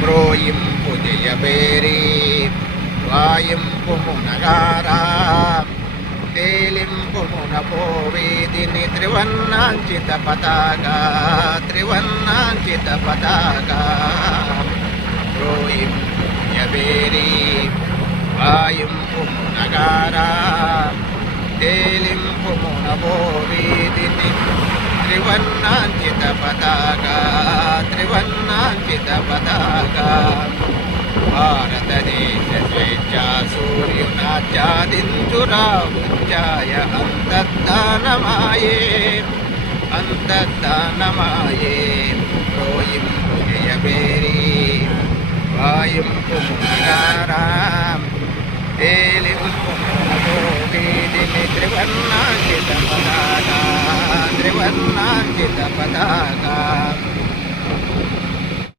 మ్రోయింపు జయబేరి వాయింపుము నగారా తేలింపుమున పోవేదిని త్రివర్ణాంచిత పతాకా త్రివర్ణాంచిత పతాకా మ్రోయింపు జయబేరి వాయింపుము నగారా తేలింపుమున పోవేదిని త్రివర్ణాంచిత పతాకా త్రివర్ణాంచిత పతాకా భారతదేశ స్వేచ్ఛా సూర్యునాచాదించురావుచ్చాయ అంతర్ధానమాయే అంతర్ధానమాయే రోయింపు జయబేరి వాయింపు నగారాం తేలింపు వీడిని త్రివర్ణాంచిత పతాకా త్రివర్ణాంచిత పతాకా